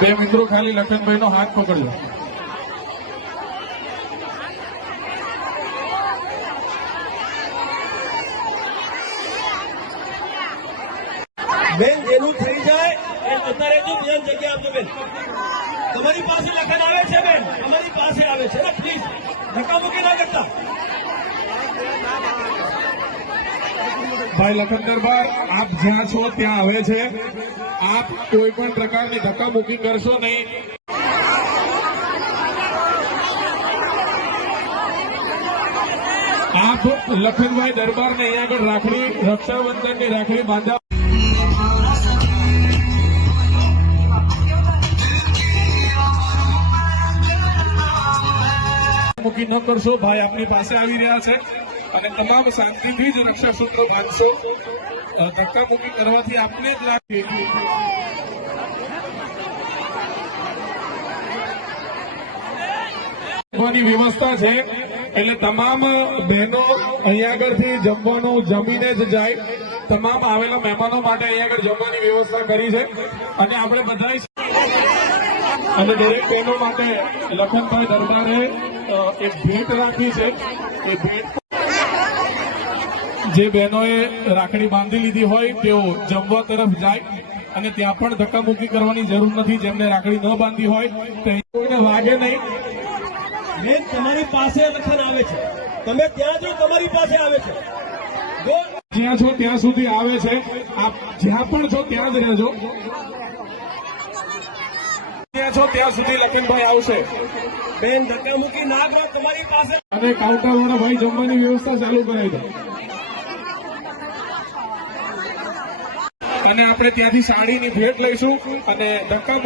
બે મિત્રો ખાલી લખનભાઈ નો હાથ પકડજો બેન જેનું થઈ જાય એ જતા રહેજો બીજા જગ્યા આપજો બેન. તમારી પાસે લખન આવે છે બેન? અમારી પાસે આવે છે. ને પ્લીઝ ધક્કામુક્કી ના કરતા. ભાઈ લખનદરભાઈ આપ જ્યાં છો ત્યાં આવે છે. આપ કોઈ પણ પ્રકારની ધક્કામુક્કી કરશો નહીં. આપ લખનભાઈ દરબારને અહીંયા આગળ રાખડી, રક્ષાબંધનની રાખડી બાંધા મૂકી ન કરશો, ભાઈ આપની પાસે આવી રહ્યા છે. અને તમામ શાંતિથી જ રક્ષા સૂત્રો બાંધશો ધક્કામુક્કી કરવાથી આપને જ લાગે વ્યવસ્થા છે. એટલે તમામ બહેનો અહીંયા આગળથી જમવાનું જમીને જ જાય. તમામ આવેલા મહેમાનો માટે અહીંયા આગળ જમવાની વ્યવસ્થા કરી છે. અને આપણે બધા અને દરેક બહેનો માટે લખનભાઈ દરબારે એક ભેટ રાખી છે. એ ભેટ જે બહેનોએ રાખડી બાંધી લીધી હોય તેઓ જમવા તરફ જાય અને ત્યાં પણ ધક્કામુક્કી કરવાની જરૂર નથી. જેમને રાખડી ન બાંધી હોય તે કોઈને વાગે નહીં. બેન તમારી પાસે લખન આવે છે. તમે ત્યાં જો તમારી પાસે આવે છે. જ્યાં છો ત્યાં સુધી આવે છે. આપ જ્યાં પણ છો ત્યાં જ રહેજો. છો ત્યાં સુધી લખનભાઈ આવશે. બેન ધક્કામુક્કી ના કરો તમારી પાસે અને કાઉન્ટર વાળા ભાઈ જમવાની વ્યવસ્થા ચાલુ કરાવી દો અને આપણે ત્યાંથી સાડીની ભેટ લઈશું અને ધક્કા